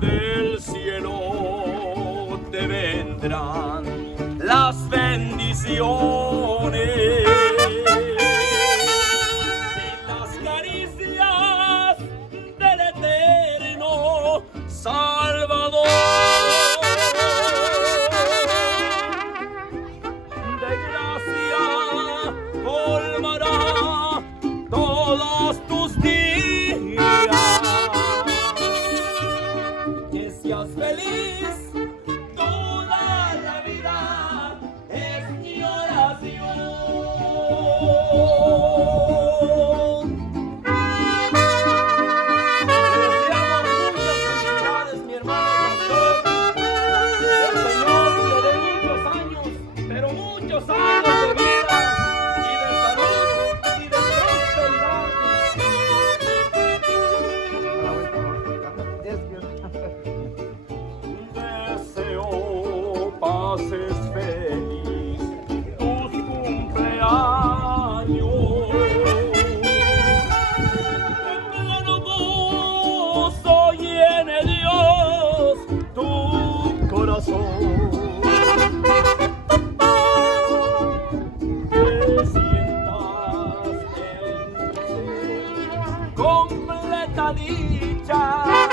del cielo te vendrán las bendiciones y las caricias del eterno Salvador. De gracia colmará todos tus días, que seas feliz toda la vida, es mi oración. Te deseamos muchas felicidades, mi hermano pastor. El Señor le dé muchos años, pero muchos años de vida y de salud y de prosperidad. Deseo pases feliz tus cumpleaños, en pleno gozo llene Dios tu corazón, que sientas en tu ser completa dicha.